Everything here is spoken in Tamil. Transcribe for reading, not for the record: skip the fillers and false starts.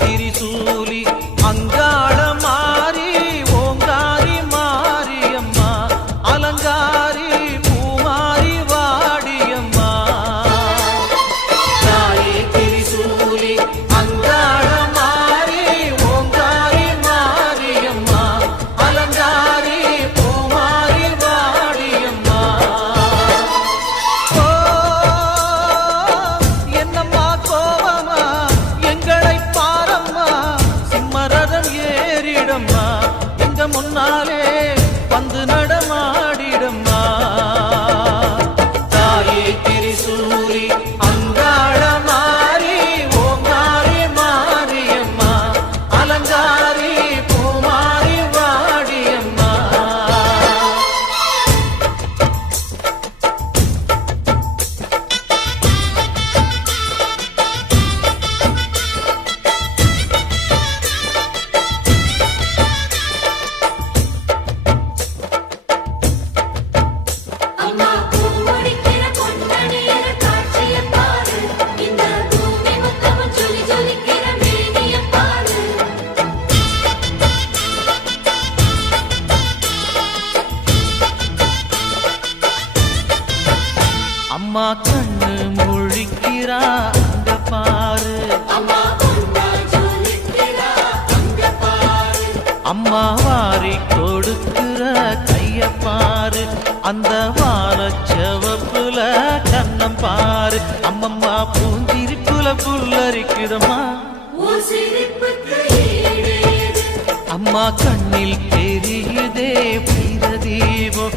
திரிசூலி அங்காள மாறி ஓங்காரி மாரியம்மா அலங்காரி பூமாரி வாடியம்மா தாயே திரிசூலி அங்காள மாறி ஓங்காரி மாரியம்மா அலங்காரி பூமாரி வாடியம்மா என்னம்மா கோவமா எங்களை பாரம்மா சிம்மரதம் ஏறிடம்மா எங்க முன்னாலே வந்து நடமாடிடம்மா தாயே திரிசூலி அங்காள மாறி ஓங்காரி மாரியம்மா அலங்காரி பூமாரி வாடியம்மா அம்மா பூமுடிக்கிற பொன்னணியர காட்சிய பாரு இந்த பூமி முத்தமும் ஜொலி ஜொலிக்கிற மேனிய பாரு அம்மா கண்ணு முழிக்கிறா அங்க பாரு அம்மா பொன்னா ஜொலிக்கிறா அங்க பாரு அம்மா வாரி கொடுக்கிற கைய பாரு அந்த வானச்சவப்புல கண்ணம் பாரு அம்மம்மா பூந்திரிப்புல புல்லரிக்குதம்மா உன் சிரிப்புக்கு ஈடேது அம்மா கண்ணில் தெரியுதே வீர தீபம்